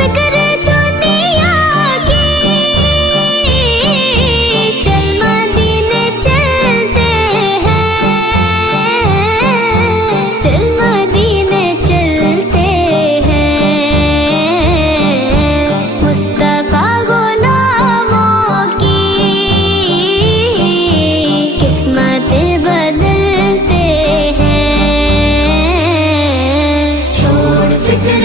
फिक्र दुनिया की, चल मदीने चलते हैं, चल मदीने चलते हैं। मुस्तफा गुलामों की किस्मतें बदलते हैं। छोड़ फिक्र